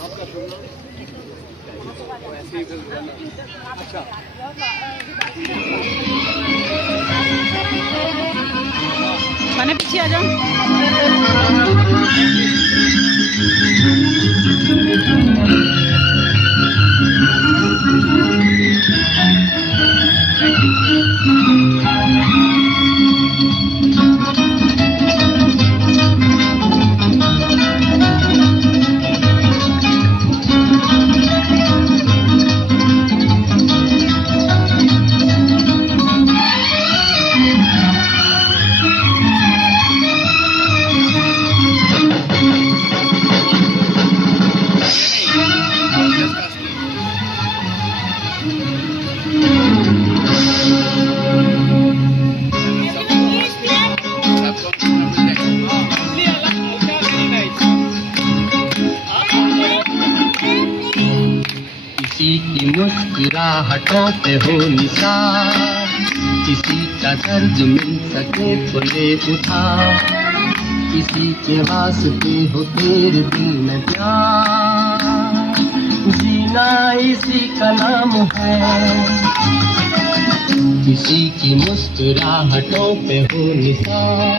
अच्छा, मैंने पीछे आ जाऊं। किसी की मुस्कुराहटों पे हो निशान, किसी का दर्द मिल सके तो ले उठा, किसी के वास्ते हो तेरे दिल में प्यार, जीना इसी का नाम है। किसी की मुस्कुराहटों पे हो निशान,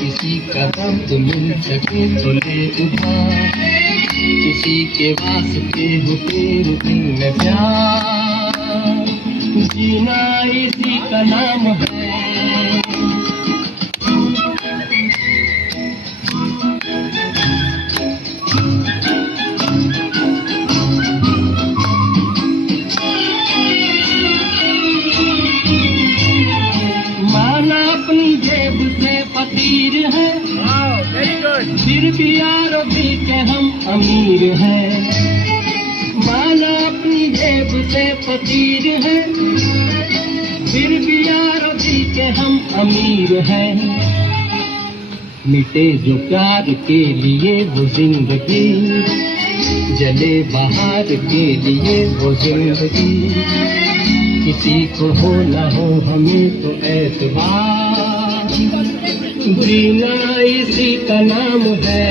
किसी का दर्द मिल सके तो ले उठा, किसी के वास्ते हो तेरे दिल में प्यार, जीना इसी का नाम है। माना अपनी जेब से फकीर है, फिर भी यारों भी के हम अमीर हैं। माना अपनी जेब से फकीर है, फिर भी यारों भी के हम अमीर हैं। मिटे जो प्यार के लिए वो जिंदगी, जले बाहर के लिए वो जिंदगी, किसी को हो न हो हमें तो एतबार, जीना इसी का नाम है।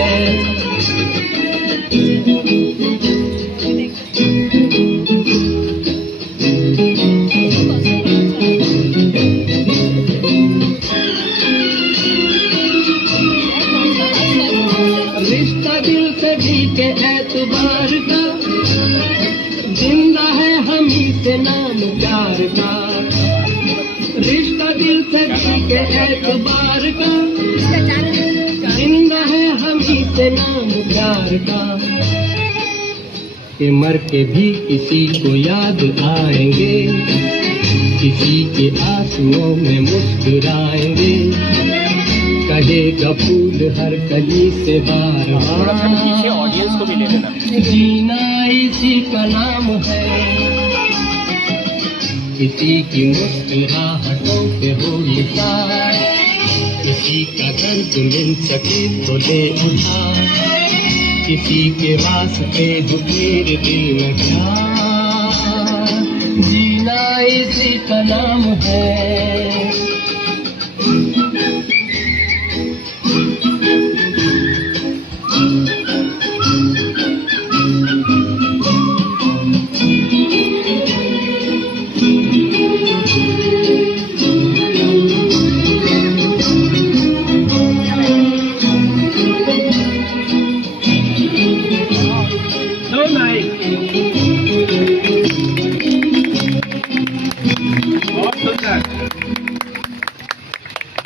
रिश्ता दिल से भी के एतबार का, जिंदा है हम ही से नाम प्यार का। रिश्ता दिल से भी के एतबार का, जिंदा है हम ही से नाम प्यार का। कि मर के भी किसी को याद आएंगे, किसी के आंसुओं में मुस्कुराएंगे, कहेगा फूल हर कली से बार बार, ऑडियंस को भी ले लेना। जीना इसी का नाम है। किसी की मुस्कुराहटों पे हो निशान, किसी का दर्द मिल सके तो ले उठा, किसी के वास्ते हो तेरे दिल में प्यार, जीना इसी का नाम है।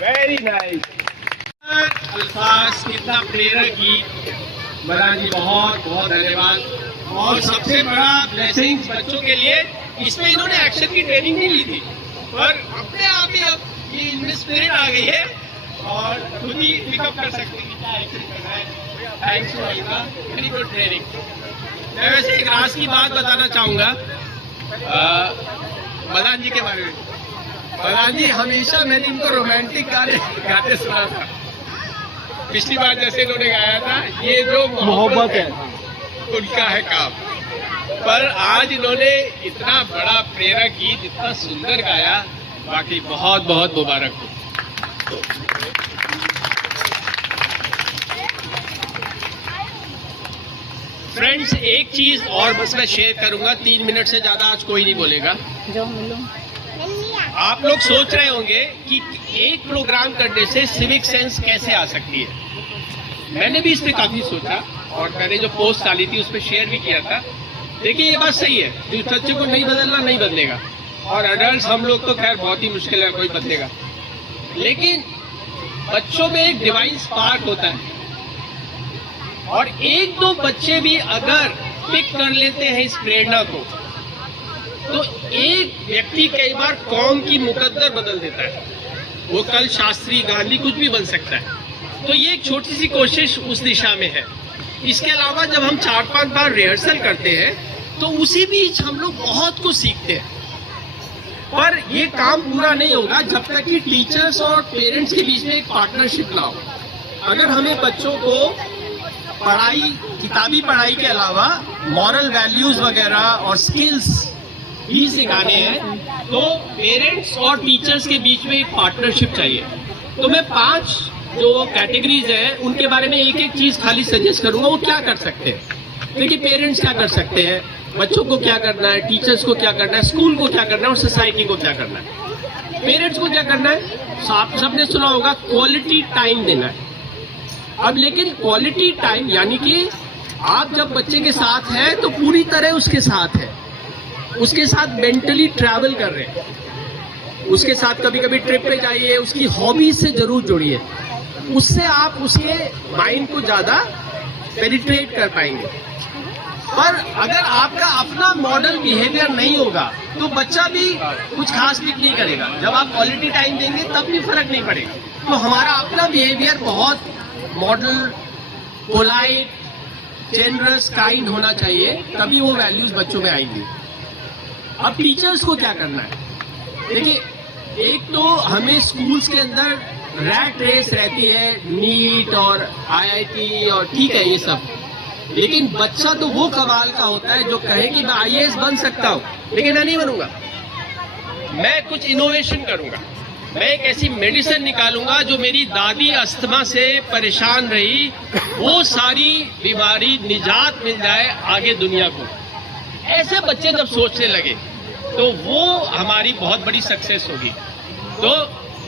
Very nice. अल्फाज कितना प्रेरक गीत। मदान जी बहुत बहुत धन्यवाद। और सबसे बड़ा ब्लेसिंग्स बच्चों के लिए, इसमें इन्होंने एक्शन की ट्रेनिंग नहीं ली थी, पर अपने आप ही अब ये इनमें स्पिरिट आ गई है और खुद ही पिकअप कर सकते हैं कि क्या एक्शन करना है। Thanks to alpha, very good training. मैं वैसे एक राज की बात बताना चाहूँगा मदान जी के बारे में। मदान जी हमेशा मैंने इनको रोमांटिक गाने गाते सुना था। पिछली बार जैसे इन्होंने गाया था, ये जो मोहब्बत है उनका है काम, पर आज इन्होंने इतना बड़ा प्रेरक गीत इतना सुंदर गाया, बाकी बहुत बहुत मुबारक हो। फ्रेंड्स, एक चीज और बस मैं शेयर करूंगा, 3 मिनट से ज्यादा आज कोई नहीं बोलेगा। जाओ मिलो। आप लोग सोच रहे होंगे कि एक प्रोग्राम करने से सिविक सेंस कैसे आ सकती है। मैंने भी इस पे काफी सोचा और मैंने जो पोस्ट डाली थी उस पर शेयर भी किया था। देखिए, ये बात सही है, जिस बच्चे को नहीं बदलना नहीं बदलेगा, और अडल्ट हम लोग तो खैर बहुत ही मुश्किल है कोई बदलेगा, लेकिन बच्चों में एक डिवाइन स्पार्क होता है, और एक दो बच्चे भी अगर पिक कर लेते हैं इस प्रेरणा को, तो एक व्यक्ति कई बार कौम की मुकद्दर बदल देता है। वो कल शास्त्री, गांधी, कुछ भी बन सकता है। तो ये एक छोटी सी कोशिश उस दिशा में है। इसके अलावा जब हम 4-5 बार रिहर्सल करते हैं तो उसी बीच हम लोग बहुत कुछ सीखते हैं, पर ये काम पूरा नहीं होगा जब तक कि टीचर्स और पेरेंट्स के बीच में एक पार्टनरशिप ना हो। अगर हमें बच्चों को पढ़ाई, किताबी पढ़ाई के अलावा मॉरल वैल्यूज वगैरह और स्किल्स भी सिखाने हैं, तो पेरेंट्स और टीचर्स के बीच में एक पार्टनरशिप चाहिए। तो मैं 5 जो कैटेगरीज हैं उनके बारे में एक एक चीज खाली सजेस्ट करूंगा, वो क्या कर सकते हैं। देखिए, पेरेंट्स क्या कर सकते हैं, बच्चों को क्या करना है, टीचर्स को क्या करना है, स्कूल को क्या करना है और सोसाइटी को क्या करना है। पेरेंट्स को क्या करना है, आप सबने सुना होगा, क्वालिटी टाइम देना है। अब लेकिन क्वालिटी टाइम यानी कि आप जब बच्चे के साथ हैं तो पूरी तरह उसके साथ है, उसके साथ मेंटली ट्रैवल कर रहे हैं, उसके साथ कभी कभी ट्रिप पे जाइए, उसकी हॉबीज से जरूर जुड़िए, उससे आप उसके माइंड को ज्यादा पेनिट्रेट कर पाएंगे। पर अगर आपका अपना मॉडल बिहेवियर नहीं होगा तो बच्चा भी कुछ खास पिक नहीं करेगा। जब आप क्वालिटी टाइम देंगे तब भी फर्क नहीं पड़ेगा। तो हमारा अपना बिहेवियर बहुत मॉडल, पोलाइट, जेनरस, काइंड होना चाहिए, तभी वो वैल्यूज बच्चों में आएंगी। अब टीचर्स को क्या करना है, देखिए, एक तो हमें स्कूल्स के अंदर रैट रेस रहती है, नीट और आईआईटी और ठीक है ये सब, लेकिन बच्चा तो वो कमाल का होता है जो कहे कि मैं आईएएस बन सकता हूँ, लेकिन मैं नहीं बनूंगा, मैं कुछ इनोवेशन करूंगा, मैं एक ऐसी मेडिसिन निकालूंगा जो मेरी दादी अस्थमा से परेशान रही, वो सारी बीमारी निजात मिल जाए आगे दुनिया को। ऐसे बच्चे जब सोचने लगे तो वो हमारी बहुत बड़ी सक्सेस होगी। तो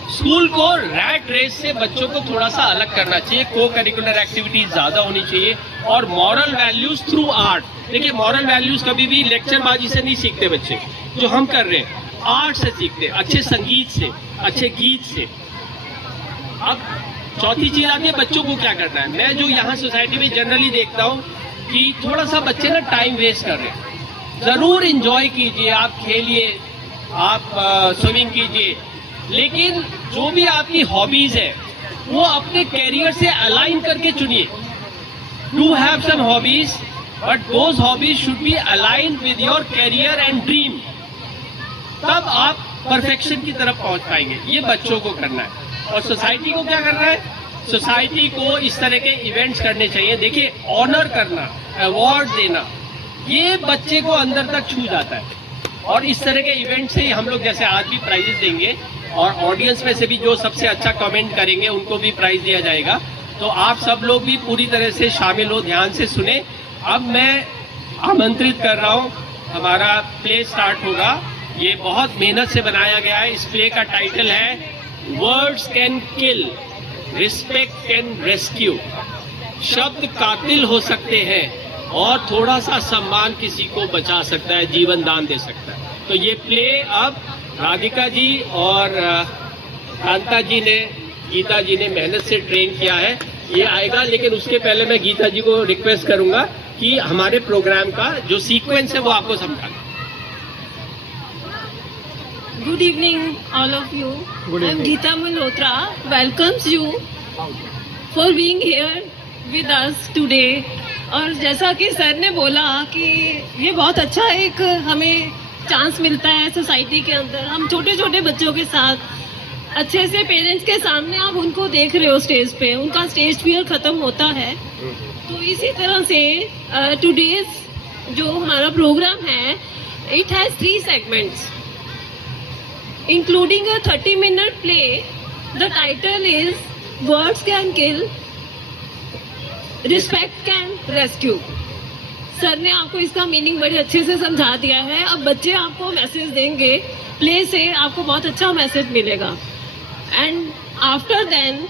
स्कूल को रैट रेस से बच्चों को थोड़ा सा अलग करना चाहिए, को करिकुलर एक्टिविटीज ज्यादा होनी चाहिए, और मॉरल वैल्यूज थ्रू आर्ट। देखिए, मॉरल वैल्यूज कभी भी लेक्चरबाजी से नहीं सीखते बच्चे, जो हम कर रहे हैं आर्ट से सीखते, अच्छे संगीत से, अच्छे गीत से। अब चौथी चीज आती है, बच्चों को क्या करना है। मैं जो यहाँ सोसाइटी में जनरली देखता हूँ कि थोड़ा सा बच्चे ना टाइम वेस्ट कर रहे हैं। जरूर इंजॉय कीजिए, आप खेलिए, आप स्विमिंग कीजिए, लेकिन जो भी आपकी हॉबीज है वो अपने कैरियर से अलाइन करके चुनिए। Do have some hobbies, but those hobbies should be align with your career and dream, तब आप परफेक्शन की तरफ पहुंच पाएंगे। ये बच्चों को करना है। और सोसाइटी को क्या करना है, सोसाइटी को इस तरह के इवेंट्स करने चाहिए। देखिए, ऑनर करना, अवार्ड देना, ये बच्चे को अंदर तक छू जाता है, और इस तरह के इवेंट से ही हम लोग जैसे आज भी प्राइजेस देंगे, और ऑडियंस में से भी जो सबसे अच्छा कमेंट करेंगे उनको भी प्राइज दिया जाएगा। तो आप सब लोग भी पूरी तरह से शामिल हो, ध्यान से सुने। अब मैं आमंत्रित कर रहा हूँ, हमारा प्ले स्टार्ट होगा। ये बहुत मेहनत से बनाया गया है। इस प्ले का टाइटल है words can kill, respect can rescue. शब्द कातिल हो सकते हैं और थोड़ा सा सम्मान किसी को बचा सकता है, जीवन दान दे सकता है। तो ये प्ले अब राधिका जी और कांता जी ने, गीता जी ने मेहनत से ट्रेन किया है, ये आएगा। लेकिन उसके पहले मैं गीता जी को रिक्वेस्ट करूंगा कि हमारे प्रोग्राम का जो सीक्वेंस है वो आपको समझा दें। Good evening, all of you. I'm Geeta Malhotra. Welcomes you for being here with us today. और जैसा कि सर ने बोला कि ये बहुत अच्छा एक हमें चांस मिलता है सोसाइटी के अंदर, हम छोटे छोटे बच्चों के साथ अच्छे से पेरेंट्स के सामने आप उनको देख रहे हो स्टेज पे, उनका स्टेज फियर खत्म होता है। तो इसी तरह से टुडेज जो हमारा प्रोग्राम है, it has 3 segments including a 30-minute play. The title is Words Can Kill, Respect Can Rescue. Sir ने आपको इसका मीनिंग बड़े अच्छे से समझा दिया है. अब बच्चे आपको मैसेज देंगे, प्ले से आपको बहुत अच्छा मैसेज मिलेगा. And after then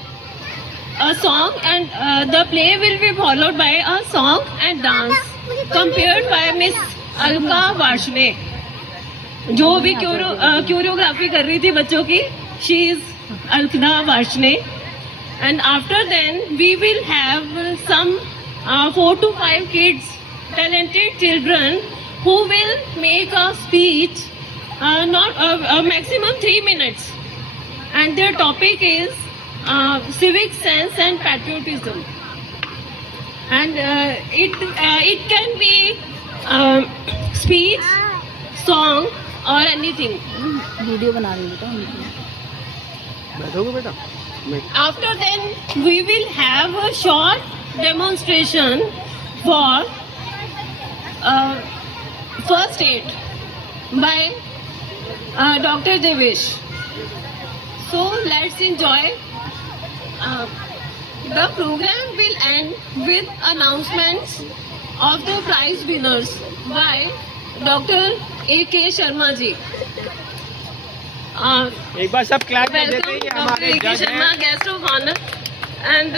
a song and the play will be followed by a song and dance compared by Miss Alka Varshne, जो भी कोरियोग्राफी कर रही थी बच्चों की. She is Alka Varshne. And after then we will have some 4 to 5 kids, talented children, who will make a speech, not maximum 3 minutes, and their topic is civic sense and patriotism. And it can be speech, song or anything. Video बना रही बेटा उनकी. बैठोगे बेटा? After then we will have a short demonstration for first aid by Dr. Devesh. So let's enjoy. The program will end with announcements of the prize winners by Dr. A.K. Sharma ji. एक बार सब clap में देते Welcome ही Dr. हमारे A.K. जज Sharma, हैं. guest of honor, and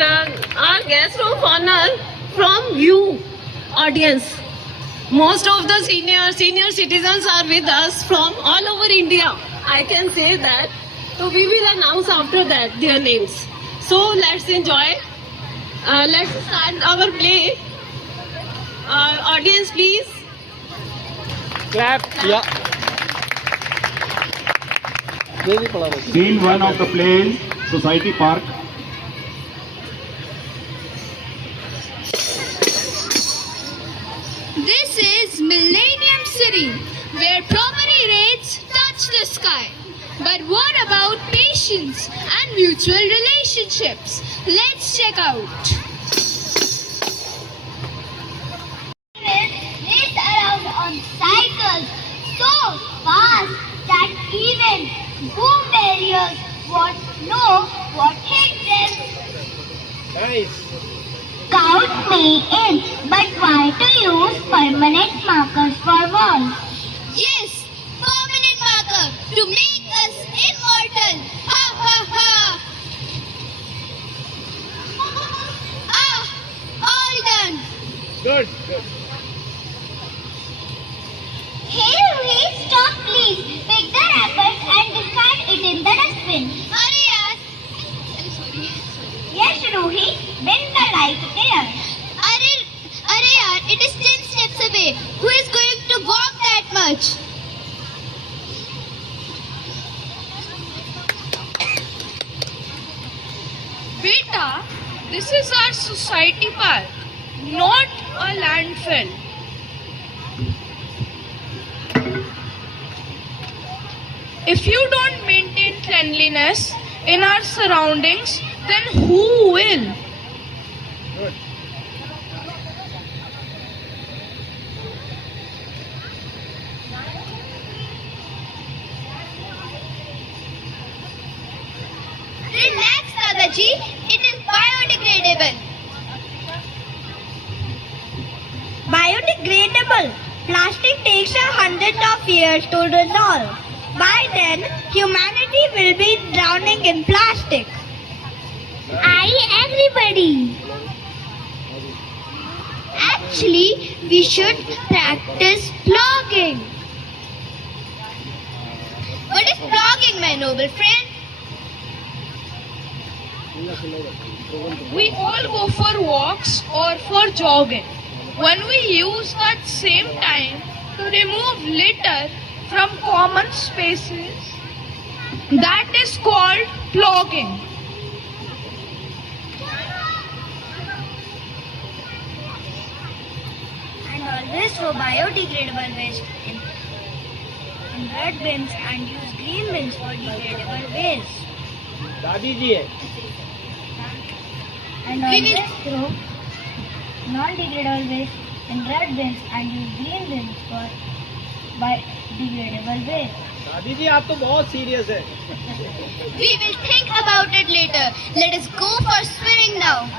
our guest of honor from you, audience. Most of the senior citizens are with us from all over India. I can say that. So we will announce after that their names. So let's enjoy. Let's start our play. Audience, please. Clap. Scene 1 of the play is Society Park. This is Millennium City, where property rates touch the sky. But what about patience and mutual relationships? Let's check out. Race around on cycles so fast that even boom barriers won't know what hit them. Nice. Count me in, but why to use permanent markers for walls? Yes, permanent marker to make us immortal. Ha ha ha. Ah, all done. Good. Hey Ruhi, stop please. Pick the wrappers and discard it in the dustbin. Arey yaar. Yes Ruhi, bend the light there. Arey yaar, it is 10 steps away. Who is going to walk that much? Beta, this is our society park, not a landfill. If you don't maintain cleanliness in our surroundings, then who will? Relax, Dadaji. It is biodegradable. Biodegradable. Plastic takes 100 of years to dissolve. By then, humanity will be drowning in plastic. Everybody. Actually, we should practice blogging. What is blogging, my noble friend? We all go for walks or for jogging. When we use that same time to remove litter from common spaces, that is called blogging. And always throw biodegradable waste in red bins and use green bins for degradable waste. दादी जी है. And always throw non-degradable waste in red bins and use green bins for biodegradable waste. दादी जी आप तो बहुत serious है. We will think about it later. Let us go for swimming now.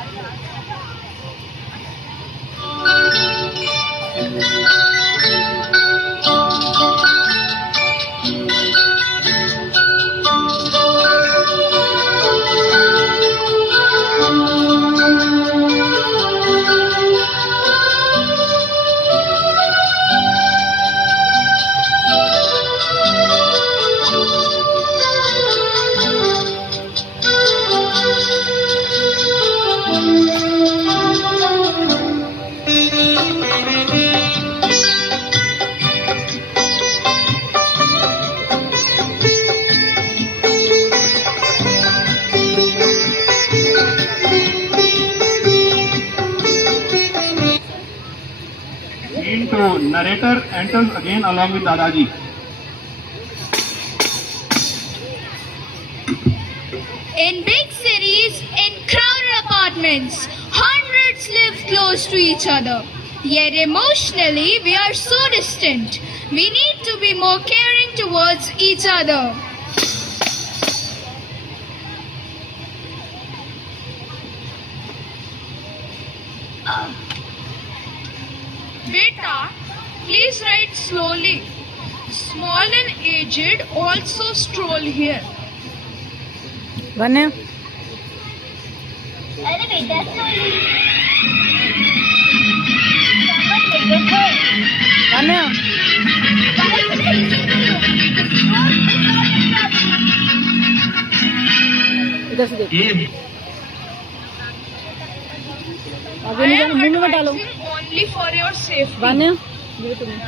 Scene 2. Narrator enters again along with Dadaji. In big cities, in crowded apartments, hundreds live close to each other. Yet emotionally, we are so distant. We need to be more caring towards each other. Beta, please ride slowly. Small and aged also stroll here. वन्य अरे बेटा slowly. वन्य इधर से देख आगे नहीं जाना मुंह में मत डालो Only for your safety. वन्य ये तुम्हें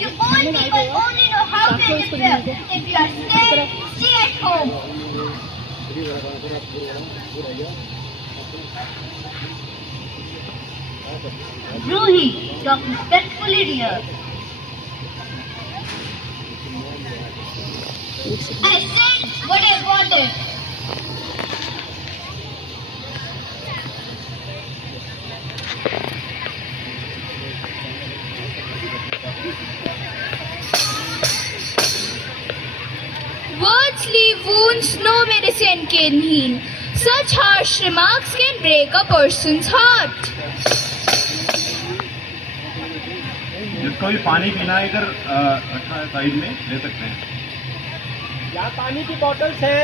You old people only know how to live. If you are scared, stay at home. Ruhi, talk respectfully, dear. I said what I wanted. Words leave wounds no medicine can heal. Such harsh remarks can break a person's heart. जिसको भी पानी पीना है इधर अच्छा है side में ले सकते हैं. यहाँ पानी की बॉटल्स है.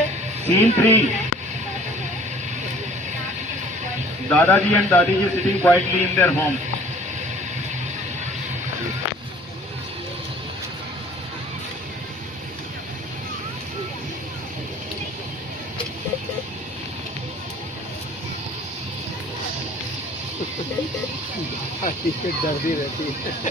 Scene 3. Dadaji and Dadiji sitting quietly in their home. डरती रहती है.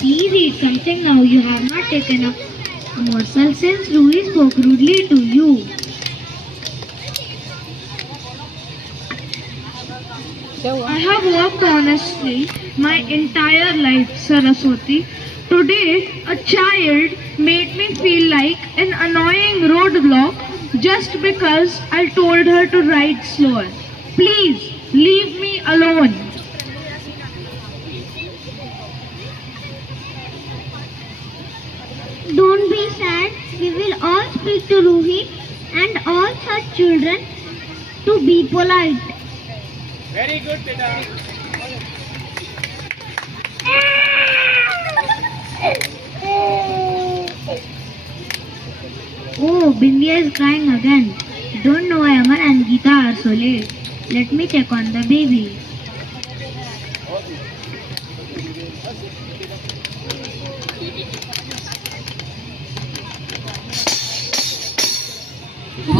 Please eat something now. You have not taken a morsel since Ruhi spoke rudely to you. I have worked honestly my entire life, Saraswati. Today, a child made me feel like an annoying roadblock just because I told her to ride slower. Please, leave me alone. Don't be sad. We will all speak to Ruhi and all such children to be polite. Very good, beta. Oh, Bindya is crying again. Don't know why Amar and Geeta are so late. Let me check on the baby.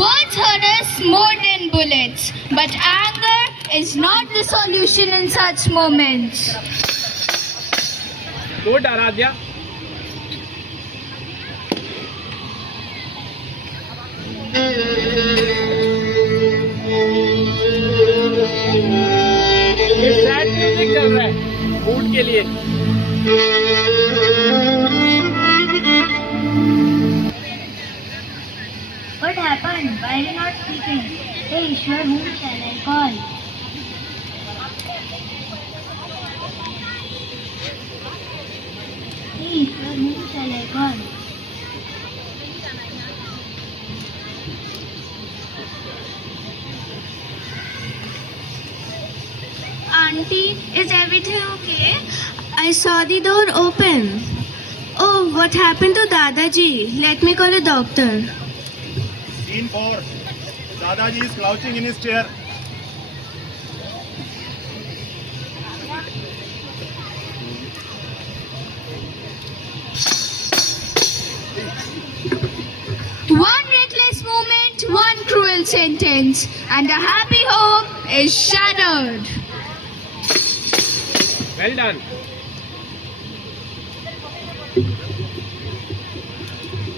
Words hurt us more than bullets, but anger is not the solution in such moments. Good, Aradhya. ये sad music चल रहा है mood के लिए. What happened? Why are you not speaking? Hey, Ishwar, whom shall I call? Hey, Ishwar, whom shall I call? Auntie, is everything okay? I saw the door open. Oh, what happened to Dadaji? Let me call a doctor. Scene 4. Dadaji is crouching in his chair. sentence and a happy home is shattered. Well done.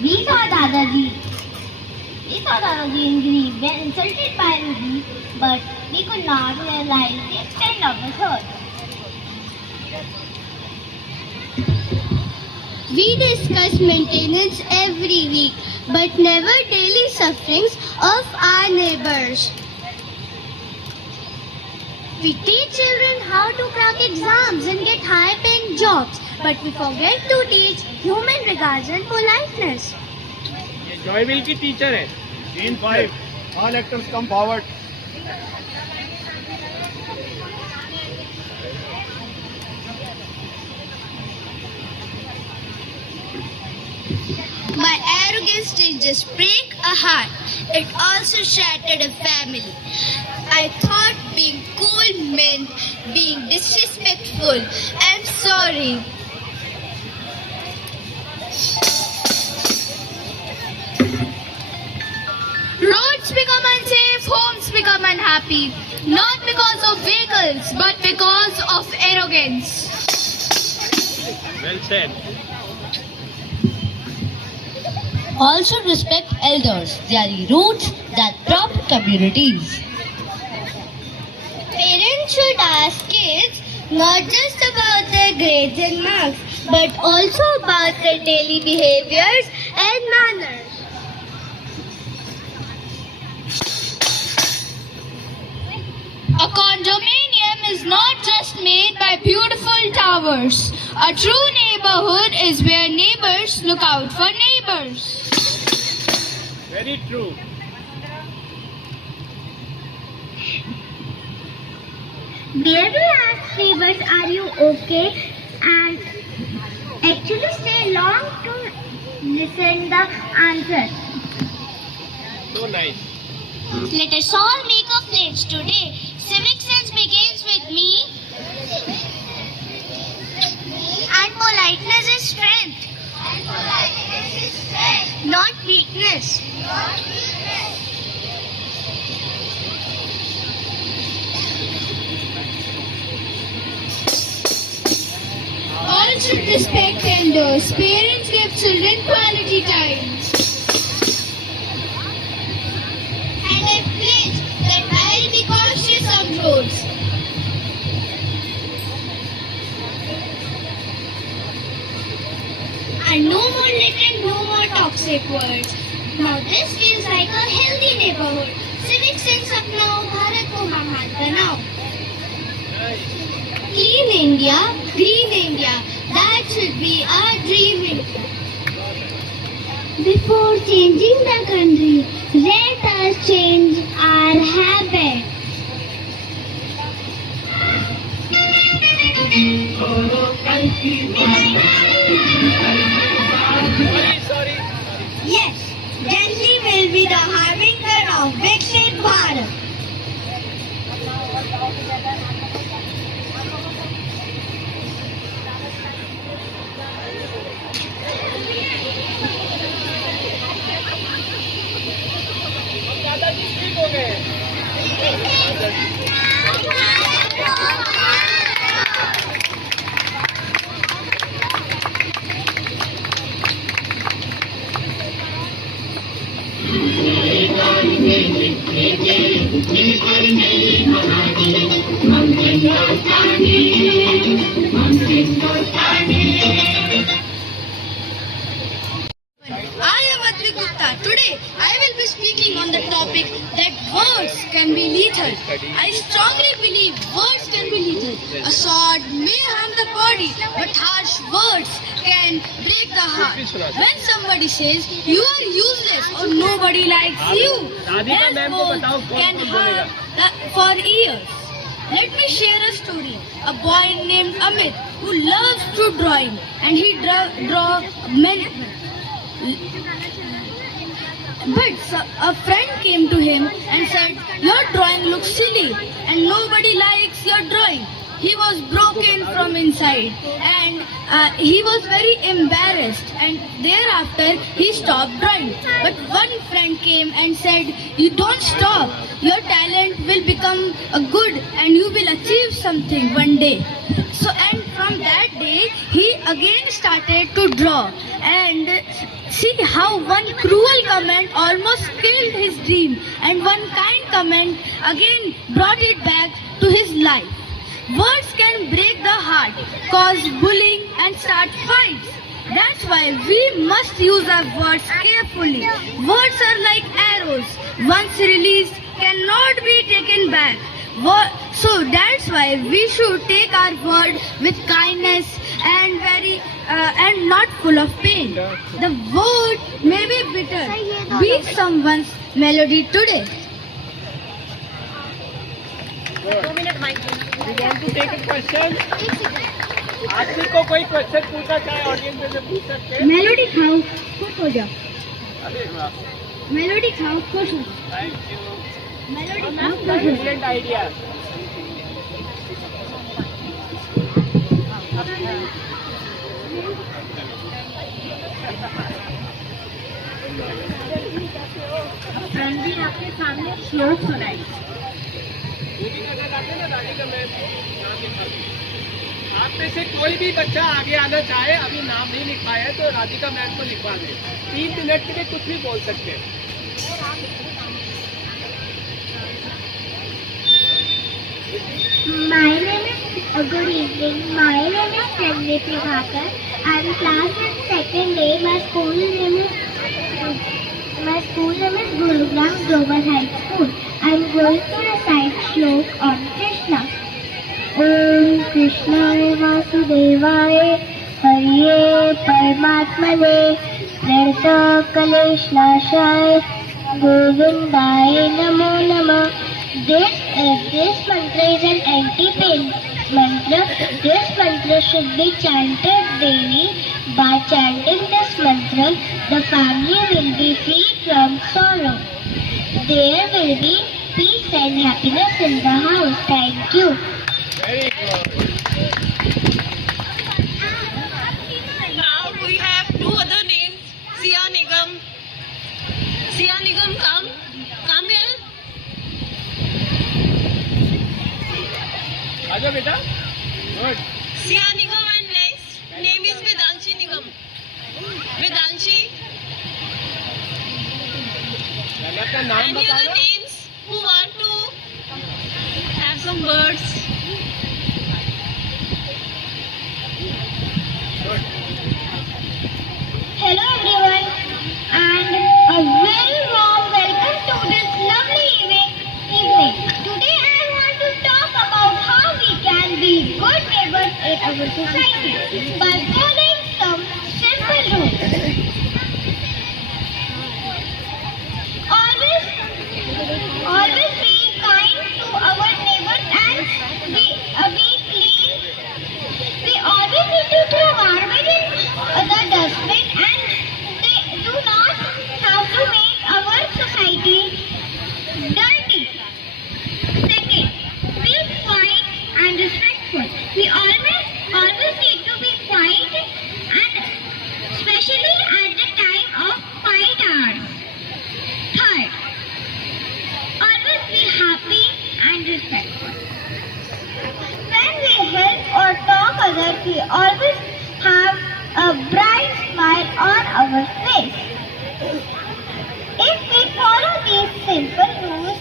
We saw Dadaji in grief when insulted by Ruby, but we could not realize the extent of his hurt. We discuss maintenance every week, but never daily sufferings of our neighbors. We teach children how to crack exams and get high-paying jobs, but we forget to teach human regards and politeness. ये जॉयविल की teacher है. Scene 5. All actors come forward. My arrogance didn't just break a heart, it also shattered a family. I thought being cool meant being disrespectful. I'm sorry. Roads become unsafe, homes become unhappy. Not because of vehicles, but because of arrogance. Well said. All should respect elders. They are the roots that prop communities. Parents should ask kids not just about their grades and marks, but also about their daily behaviors and manners. A condominium is not just made by beautiful towers. A true neighborhood is where neighbors look out for neighbors. Very true. Dear, we ask neighbors, are you okay? And actually stay long to listen the answer. So nice. Let us all make a pledge today. Civic sense begins with me. And politeness is strength. Not weakness. All should respect elders. Parents give children quality time. And I pledge that I will be cautious on roads. And no more litter, no more toxic words. Now this feels like a healthy neighborhood. Civic sense अपनाओ, भारत को महान बनाओ. Clean India, green India. That should be our dream India. Before changing the country, let us change our habits. Sorry. Yes, Delhi will be the harbinger of Viksit Bharat. दादाजी ठीक हो गए. I am Adri Gupta. Today, I will be speaking on the topic that words can be lethal. I strongly believe words can be lethal. A sword may harm the body, but harsh words can break the heart. When somebody says you are useless or nobody likes you, Radhika ma'am को बताओ can कौन बोलेगा. hurt for years. Let me share a story. A boy named Amit who loves to drawing, and he draw many. But a friend came to him and said, "Your drawing looks silly, and nobody likes your drawing." He was broken from inside. inside, and he was very embarrassed, and thereafter he stopped drawing. But one friend came and said, "You don't stop. Your talent will become good and you will achieve something one day." So, and from that day he again started to draw, and see how one cruel comment almost killed his dream, and one kind comment again brought it back to his life. Words can break the heart, cause bullying and start fights. That's why we must use our words carefully. Words are like arrows. Once released, cannot be taken back. So that's why we should take our word with kindness and not full of pain. The word may be bitter, be someone's melody today. You want to take a question? आदमी को कोई question पूछना चाहे audience में से पूछ सकते हैं। मेलोडी खाओ खुश हो जाओ। अरे वाह, मेलोडी खाओ खुश हो जाओ। Thank you. मेलोडी खाओ खुश हो जाओ। Brilliant idea. रणवीर आपके सामने श्लोक सुनाई। आप में से कोई भी बच्चा आगे आना चाहे, अभी नाम नहीं लिखा है तो राधिका मैम को लिखवा दें। 3 मिनट के लिए कुछ भी बोल सकते हैं। My name is good evening. My name is Tanvi Prabhakar. I am class in second day. My school name is Gurugram Global High School. I am going to recite shlok on Krishna. Om Krishnaya Vasudevaya Hariye Paramatmane Pranata Kaleshnashaya Govindaya Namo Namah. This mantra is an anti-pain mantra. This mantra should be chanted daily. By chanting this mantra, the family will be free from sorrow. There will be peace and happiness in the house. Thank you. Very good. Now we have 2 other names. Sia Nigam. Sia Nigam, come here. आजा बेटा। Good. Sia Nigam, and next name is Vedanshi Nigam. Vedanshi. अपना नाम Any बता other दो। names who want to have some words? Hello everyone, and a very warm welcome to this lovely evening. Today I want to talk about how we can be good neighbors in our society by following some simple rules. Always be kind to our neighbors and be clean. We always need to throw garbage in the dustbin, and they do not have to make our society dirty. Second, be quiet and respectful. We always need to be quiet, and especially at the time of quiet hours. Third, always be happy and respectful. When we help or talk others, we always have a bright smile on our face. If we follow these simple rules,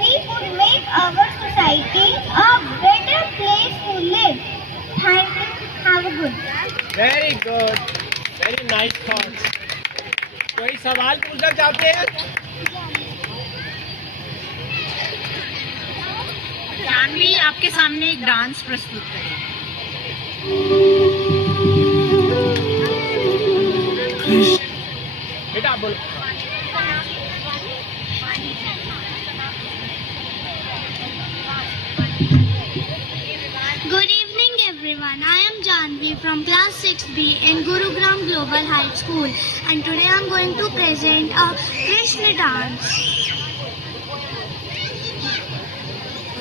we would make our society a better place to live. Thank you. Have a good day. Very good. Very nice thoughts. कोई सवाल पूछना चाहते हैं? जानवी आपके सामने एक dance प्रस्तुत करें। बेटा बोलो। Good evening everyone. I am Janvi from class 6B in Gurugram Global High School, and today I am going to present a Krishna dance.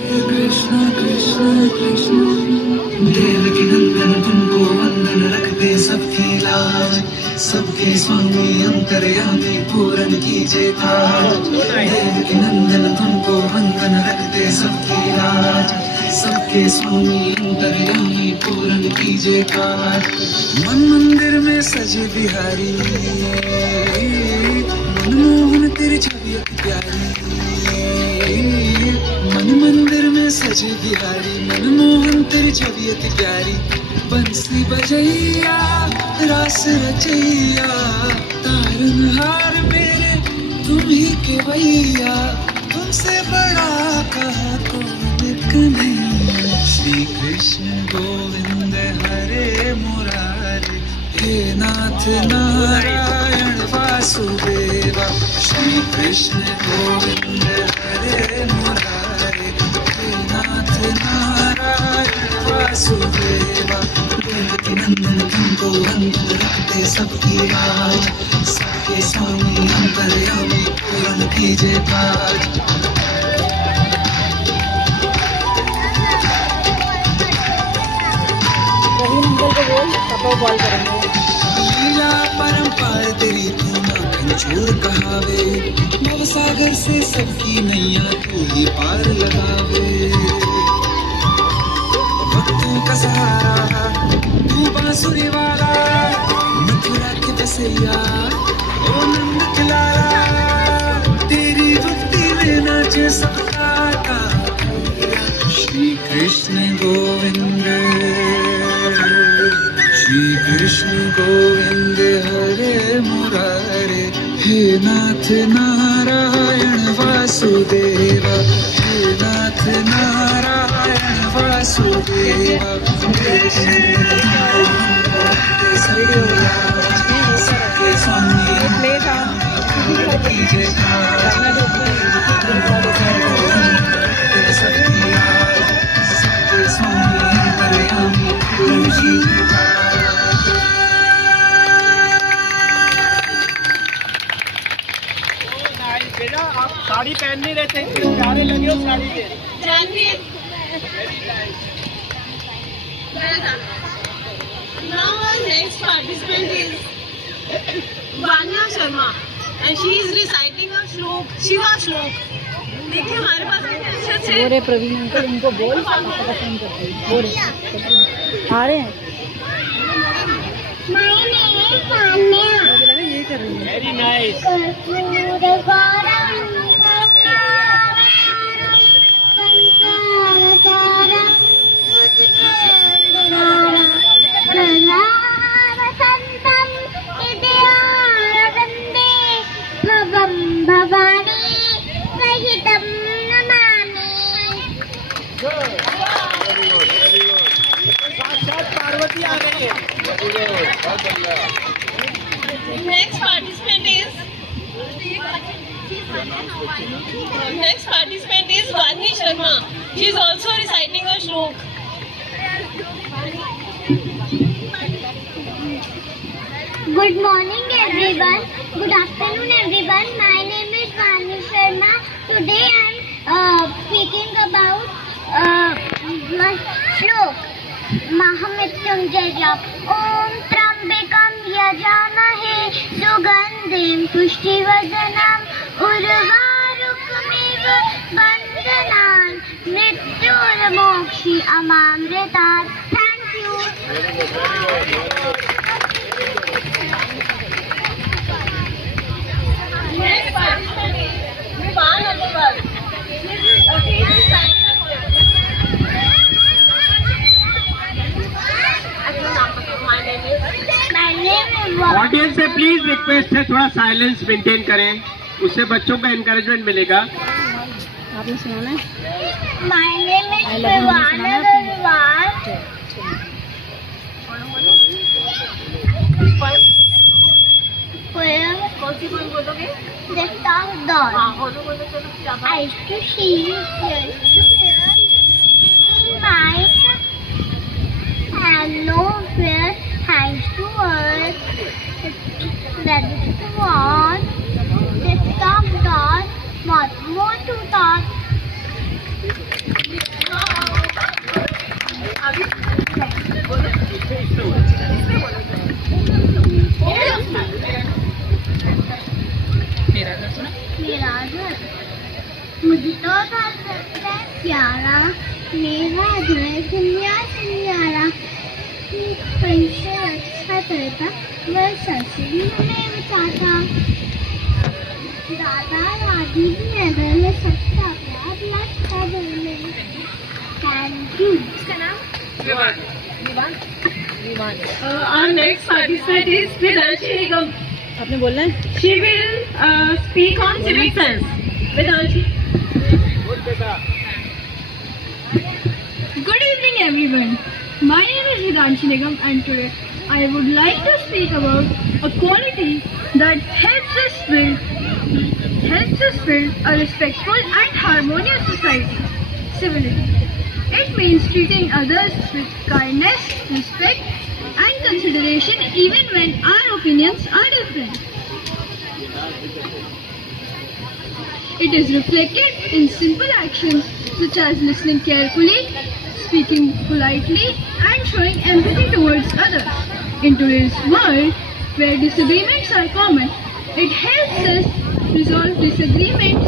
Krishna Krishna Krishna Devaki Nandana सबके स्वामी अंतर्यामी पूरन कीजिए काज, देवकी नंदन तुमको वंदन रखते सबकी लाज, सबके स्वामी अंतर्यामी पूरन कीजिए काज। मन मंदिर में सजे बिहारी, मनमोहन तेरी छवि अति प्यारी, मन मंदिर में सजे बिहारी, मनमोहन तेरी छवि अति प्यारी। बंसी बजैया रास रचैया, तारनहार मेरे तुम ही के भैया, तुमसे बड़ा कहा कौन कन्हैया। श्री कृष्ण गोविंद हरे मुरारे, हे नाथ नारायण वासुदेवा। श्री कृष्ण गोविंद हरे मुरारे, हे नाथ नारायण वासुदेवा। देवकी नंदन तुमको वंदन रखते सबकी लाज, सबके स्वामी अंतर्यामी पूरन कीजिए काज। लीला परंपार तेरी तू ना कंचूर कहावे, भवसागर से सबकी नैया तू ही पार लगावे। भक्तों का सहारा तू बांसुरी वाला, मथुरा के बसैया ओ नंद के लाला। तेरी भक्ति में नाचे सबका काया। श्री कृष्ण गोविंद, श्री कृष्ण गोविंद हरे मुरारे, हे नाथ नारायण वासुदेवा, हे नाथ नारायण वासुदेवा। सबके स्वामी कीजिए काज, सबके स्वामी अंतर्यामी पूरन कीजिए काज। बेटा आप साड़ी पहन नहीं रहे थे, इतने प्यारे लगे हो साड़ी में। Now our next participant is Vanya Sharma and she is reciting a श्लोक, शिवा श्लोक। देखिए हमारे पास कितने अच्छे बोरे प्रवीण अंकल इनको बोल पापा का फोन करते हैं। बोरे आ रहे हैं। ये कर रही है। Very nice. भवानी सहितं नमामि। साक्षात पार्वती आ गई है। Next participant is Vani Sharma. She is also reciting a shlok. Good morning everyone. Good afternoon everyone. My name is Vani Sharma. Today I am speaking about my shlok. Mahamrityunjay jap. Om Trambakam yajamahe sugandhim pushtivardanam urvarukmiv bandhanan mrityurmokshi amamritat. Thank you. Next participant is Vivan Agarwal. He is reciting a poem. My name is audience से please request है थोड़ा silence maintain करें, उससे बच्चों को encouragement मिलेगा। आपने सुना है? My name is Vivan Agarwal. Poem. कौन सी पोएम बोलोगे? The Star Dawn. हाँ बोलो बोलो चलो क्या I used to see you in my and nowhere thanks to earth. Ready to want. The Star Dawn. What more to thought? अभी बोलो करता वह ससुरी नहीं बचाता। दादा दादी भी नगर में सबका अपराध लगता बोले। Thank you. इसका नाम Our next participant is Vedanshi Nigam. आपने बोलना है? She will speak on civic sense. Vedanshi. Good evening, everyone. My name is Vedanshi Nigam, and today I would like to speak about a quality that helps us build a respectful and harmonious society: civility. It means treating others with kindness, respect, and consideration, even when our opinions are different. It is reflected in simple actions such as listening carefully, speaking politely, and showing empathy towards others. In today's world, where disagreements are common, it helps us resolve disagreements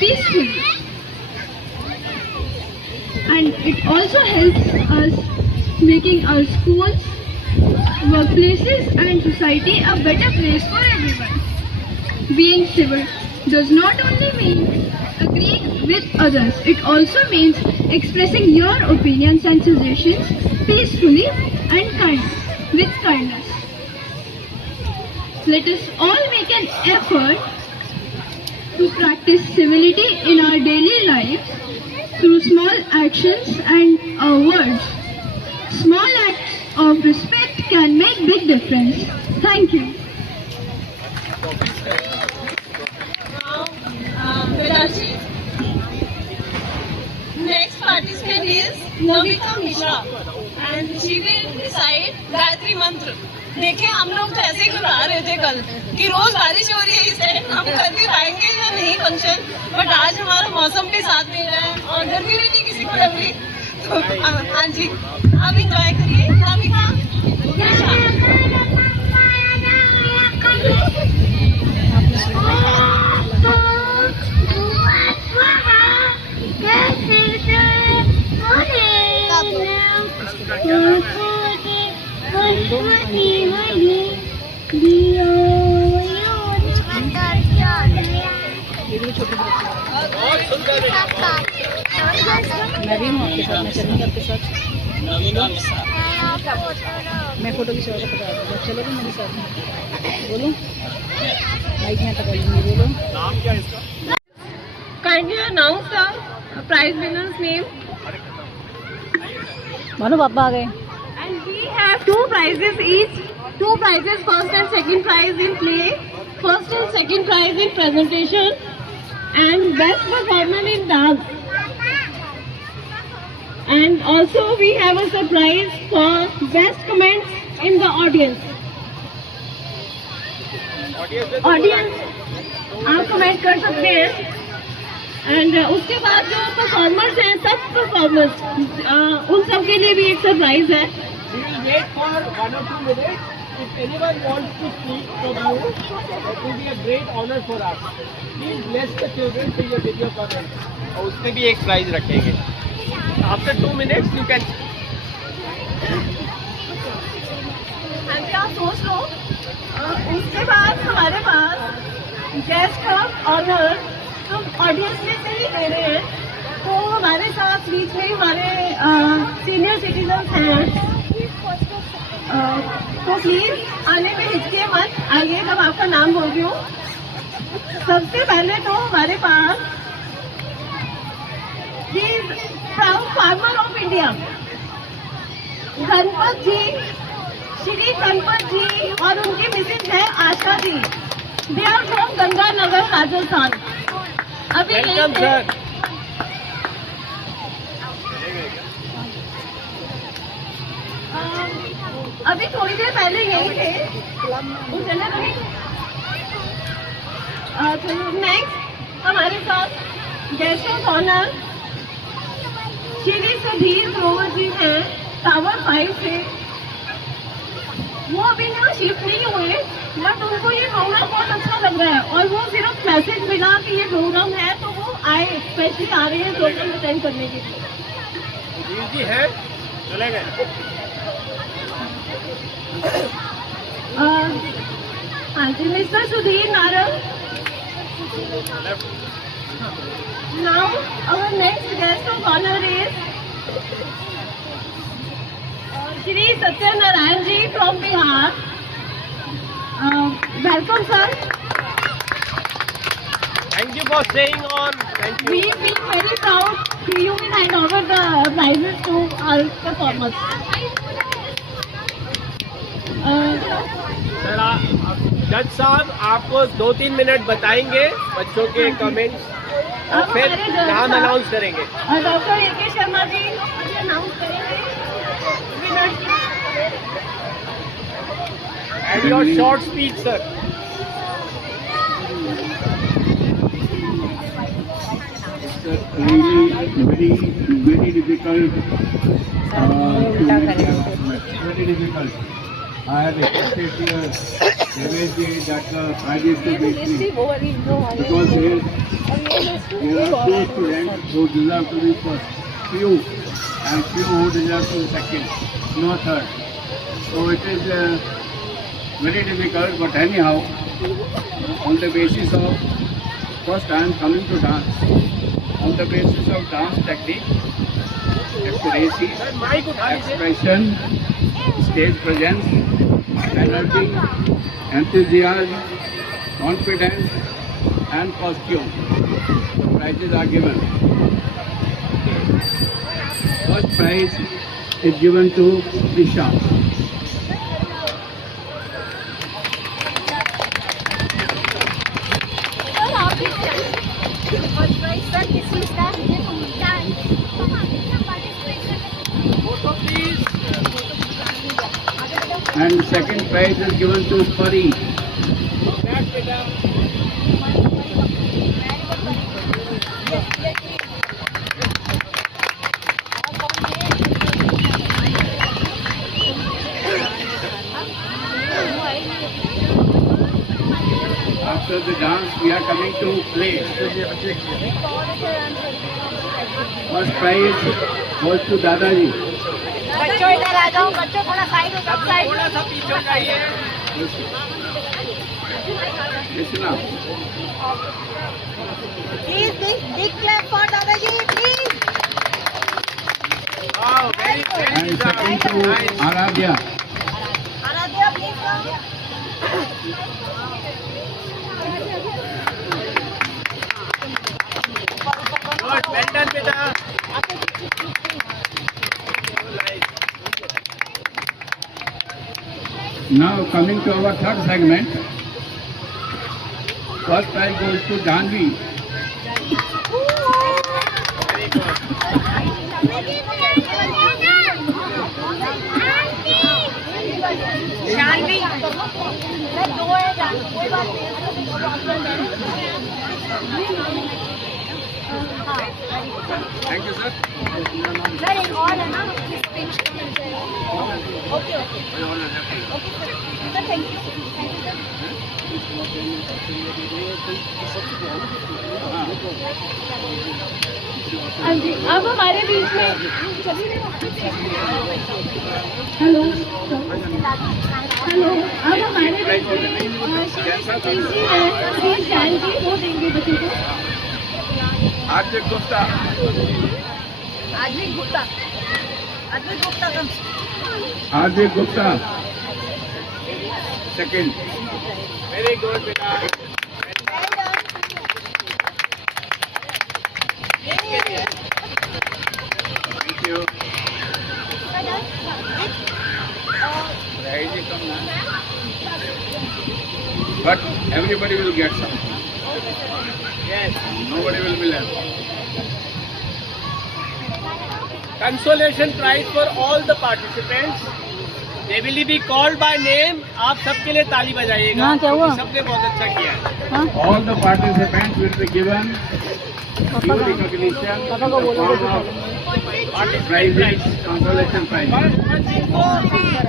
peacefully. And it also helps us making our schools, workplaces, and society a better place for everyone. Being civil does not only mean agreeing with others, it also means expressing your opinions and suggestions peacefully and with kindness. Let us all make an effort to practice civility in our daily lives through small actions and our words. Small acts of respect can make big difference. Thank you. Vedanshi. Next participant is Navita Mishra, and she will recite Gayatri Mantra. देखिए हम लोग तो ऐसे ही घबरा रहे थे कल कि रोज बारिश हो रही है, इस टाइम हम कर भी पाएंगे या नहीं फंक्शन, बट आज हमारा मौसम भी साथ दे रहा है और गर्मी भी नहीं किसी को लग रही। तो हाँ जी, आप इंजॉय करिए। नमिता मैं भी हूँ आपके साथ, मैं चलूँगी आपके साथ। मैं फोटो की सेवा को पकड़ा दूँगा, चलोगे मेरे साथ में? बोलो, माइक में पकड़ लूँगी, बोलो। नाम क्या है इसका? Kindly announce the prize winner's name. मानो पापा आ गए। And we have two prizes each. Two prizes, first and second prize in play, first and second prize in presentation, and best performer in dance. And also we have a surprise for best comments in the audience. Audience, आप comment कर सकते हैं। And उसके बाद जो performers हैं, सब performers, उन सब के लिए भी एक सरप्राइज है। We will wait for 1 or 2 minutes. If anyone wants to speak from you, it will be a great honor for us. Please bless the children to your video comment. और उसमें भी एक प्राइज रखेंगे। After 2 minutes, you can. हाँ जी, आप सोच लो। उसके बाद हमारे पास गेस्ट ऑफ ऑनर तो ऑडियंस में से ही दे रहे हैं, तो हमारे साथ बीच में हमारे सीनियर सिटीजन हैं, तो प्लीज आने में हिचकिए मत, आइए जब आपका नाम बोल रही हूँ। सबसे पहले तो हमारे पास proud farmer of India Ganpat ji, Shri Ganpat ji और उनकी मिसेज है Asha ji. They are from Ganganagar, Rajasthan. अभी Welcome, sir. अभी थोड़ी देर पहले यही थे। नेक्स्ट हमारे साथ guest of honour Shri Sudhir Grover ji हैं, टावर 5 से। वो अभी यहाँ शिफ्ट नहीं हुए, बट उनको ये प्रोग्राम बहुत अच्छा लग रहा है और वो सिर्फ मैसेज मिला कि ये प्रोग्राम है तो वो आए, स्पेशली आ रहे हैं प्रोग्राम अटेंड करने के लिए। जी है, चले गए। Mr. Sudhir Narang. Now our next guest of honor is Shri Satyanarayan ji from Bihar. Welcome, sir. Thank you for staying on. Thank you. We feel very proud to you and hand over the prizes to our performers. Sir जज साहब आपको 2-3 minute बताएंगे बच्चों के comments और फिर नाम announce करेंगे. Doctor A K. Sharma ji announce करेंगे winners. And your short speech sir. Really very difficult to make the announcement. Very difficult. I had expected that prize to be free because there are 2 students who deserve to be first, few who deserve to be second, no third. So it is very difficult. But anyhow, on the basis of first I am coming to dance. On the basis of dance technique, accuracy, expression, stage presence, energy, enthusiasm, confidence, and costume, prizes are given. First prize is given to Disha. And second prize is given to Pari. After the dance, we are coming to play. First prize goes to Dadaji. बच्चों इधर आ जाओ. बच्चों थोड़ा side हो जाओ. थोड़ा सा पीछे जाइए. Listen up. Please big clap for Dadaji, please. Wow, very And second to Aradhya. Aradhya, please come. good. Well done, beta. Now coming to our third segment. First prize goes to Janvi. Very good. Janvi मैं 2 है जानवी कोई बात नहीं. Thank you, sir. Sir एक और है ना okay sir thank you. हाँ जी. अब हमारे बीच में हेलो अब हमारे बीच में श्री जैन जी वो देंगे बच्चों को. Advik Gupta. आदमी गुप्ता का Advik Gupta. Second. Very good, beta. Thank you. Prize come now. But everybody will get some. Yes. Nobody will be left. Consolation prize for all the participants. They will be called by name. आप सबके लिए ताली बजाइएगा. हाँ, क्या हुआ? सबने बहुत अच्छा किया है. All the participants will be given due recognition in the form of prizes, consolation prize. One, 1, 2, 3.